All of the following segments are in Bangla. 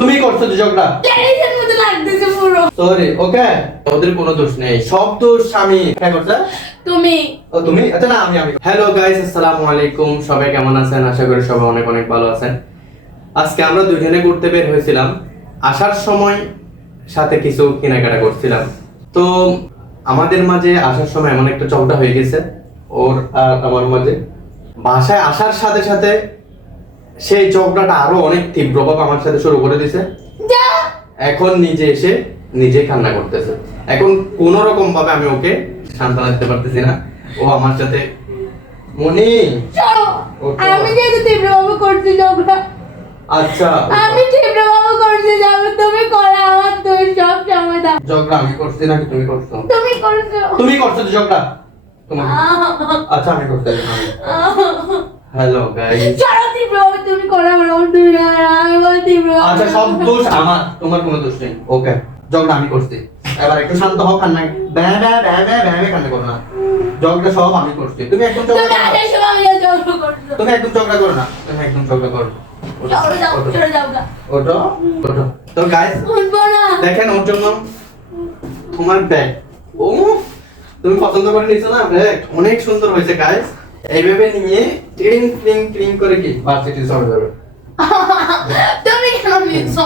তুমি করছো ঝগড়া, সরি ওকে, ওদের কোনো দোষ নেই, সব দোষ স্বামী। কে করছে? তুমি। ও তুমি, আচ্ছা না আমি। হ্যালো গাইস, আসসালামু আলাইকুম, সবাই কেমন আছেন? আশা করি সবাই অনেক অনেক ভালো আছেন। আজকে আমরা দুজনে ঘুরতে বের হয়েছিলাম। আসার সময় সাথে কিছু কেনাকাটা করছিলাম। তো আমাদের মাঝে আসার সময় এমন একটা ঝগড়া হয়ে গেছে ওর আর আমার মাঝে। বাসায় আসার সাথে সাথে সেই ঝগড়াটা আরো অনেক তীব্রভাবে আমার সাথে শুরু করে দিয়েছে। এখন নিজে এসে নিজে কান্না করতেছে। এখন কোন রকম ভাবে আমি ওকে সান্ত্বনা দিতে পারতেছি না। ও আমার সাথে মনি আমি যেহেতু তীব্রভাবে করছি ঝগড়া, আচ্ছা আমি তীব্রভাবে করছি ঝগড়া, তুমি করো আমার তুই সব সময় দাও। ঝগড়া আমি করছি নাকি তুমি করছো? তুমি করছো। তুমি করছো তো ঝগড়া তোমার। আচ্ছা আমি করতে হ্যালো গাইস, চলো তীব্রভাবে তুমি করো আমার তুমি না, আমি বল তীব্রভাবে। আচ্ছা সব দোষ আমার, তোমার কোনো দোষ নেই। ওকে ঝগড়া আমি করছি, এবার একটু শান্ত হও, কান্না ব্যা ব্যা ব্যা ব্যা ব্যা কান্না করো না। ঝগড়া সব আমি করছি, তুমি একদম ঝগড়া তুমি করো না। আসার সময় আমি ঝগড়া করছো। তুমি একদম ঝগড়া করো না, তুমি একদম ঝগড়া করো না। চলো যাও, চলো যাও গা। ওটো ওটো। তো গাইস উঠবো না। দেখেন ওর জন্য তোমার ব্যাগ, ও তুমি পছন্দ করে নিয়েছো না ব্যাগ, অনেক সুন্দর হয়েছে গাইস। এইভাবে নিয়ে ক্লিং ক্লিং ক্লিং করে কি ভার্সিটি চলে যাবে। তুমি কেন নিছো?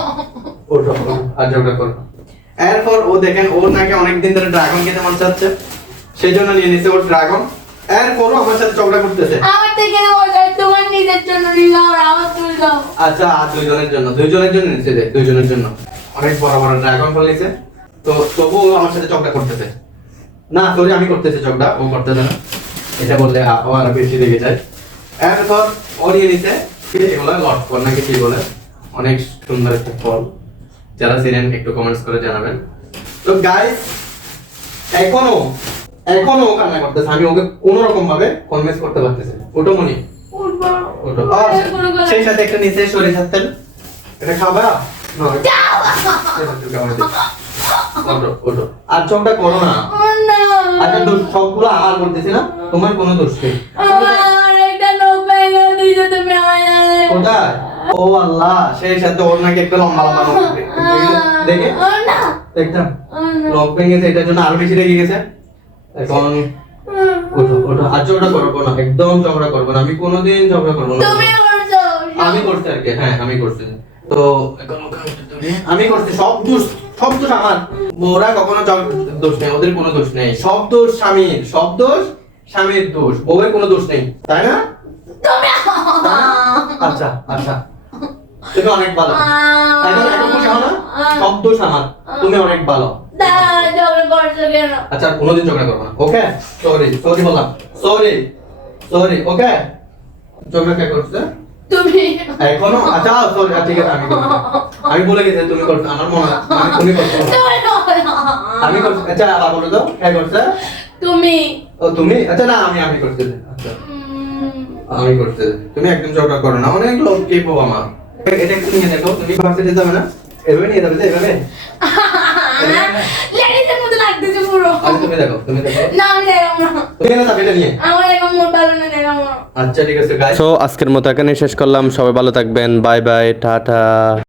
ওটো আর ঝগড়া করো। এরপর ও দেখেন ওর নাকি অনেকদিন ধরে ড্রাগন খেতে মন চাচ্ছে, সেই জন্য নিয়ে নিছে ওর ড্রাগন। এরপরও আমার সাথে ঝগড়া করতেছে। আমার থেকে বলছো তোমার নিজের জন্য নিলাম আর আমার তুমি দাও। আচ্ছা আর দুইজনের জন্য নিচে দে, দুইজনের জন্য অনেক বড় বড় ড্রাগন ফল নিছে। তো তবুও আমার সাথে ঝগড়া করতেছে না, সরি আমি করতেছি ঝগড়া, ও করতেছে না। এটা বললে ও আরো বেশি লেগে যায়। এরপর ও নিয়ে নিছে এগুলো লটকন নাকি কি বলে, অনেক সুন্দর একটা ফল। যারা চিনেন একটু কমেন্টস করে জানাবেন। তো গাইস এখনো কান্না করতেছে, আমি ওকে কোনো রকম ভাবে কনভিন্স করতে পারতেছি না। ওটো মনি উঠবো। ওটো। সেই সাথে একটা নিচে সরিষার তেল, এটা খাবা না? ওটো ওটো আর চোখটা করো না। আচ্ছা দোষ সবগুলো আমার বলতেছি না, তোমার কোনো দোষ নেই। আমার একটা লোক ভেঙে দিয়েছো তুমি আমায় জানে। কোথায়? ও আল্লাহ, সেই সাথে ওর নাকি একটা লম্বা লম্বা নখ দেখে না। দেখতাম নখ ভেঙেছে, এটার জন্য আরো বেশি লেগে গেছে। এখন ওটো ওটো আর ঝগড়া করবো না, একদম ঝগড়া করবো না, আমি কোনোদিন ঝগড়া করবো না। তুমি করছো। আমি করছি আর কি, হ্যাঁ আমি করছি। তো এখন আমি করছি, সব দোষ আমার। ওরা কখনো দোষ নেই, ওদের কোনো দোষ নেই, সব দোষ স্বামীর, সব দোষ স্বামীর দোষ, বউয়ের কোনো দোষ নেই, তাই না? তুমি আচ্ছা আচ্ছা তুমি অনেক ভালো। এখন খুশি হও না? সব দোষ আমার, তুমি অনেক ভালো। ঝগড়া করছো কেন? আচ্ছা কোনোদিন ঝগড়া করবো না, ওকে? সরি বললাম, সরি ওকে। ঝগড়া কে করছে? তুমি। এখনো? আচ্ছা সরি, ঠিক আছে আমি করছি। আমি বলে গেছি তুমি করছো, আমার মনে হয় তুমি করছো। আমি করছি, আচ্ছা আবার বলে দাও কে করছে? তুমি। ও তুমি, আচ্ছা না আমি করছি। আচ্ছা আমি করছি, তুমি একদম ঝগড়া করো না, অনেক লোক কি বউ আমার। এটা একটু নিয়ে দেখো, তুমি ভার্সিটি যাবে না? এভাবে নিয়ে যাবে, এভাবে লেডিসের মতো লাগতেছে পুরো। আচ্ছা তুমি দেখো না আমি দেখাবো না। তুমি না যাবে, এটা নিয়ে। আমার এখন মোট ভালো না, দেখাবো না। আচ্ছা ঠিক আছে গাইস, সো আজকের মতো এখানে শেষ করলাম। সবাই ভালো থাকবেন, বাই বাই, টাটা।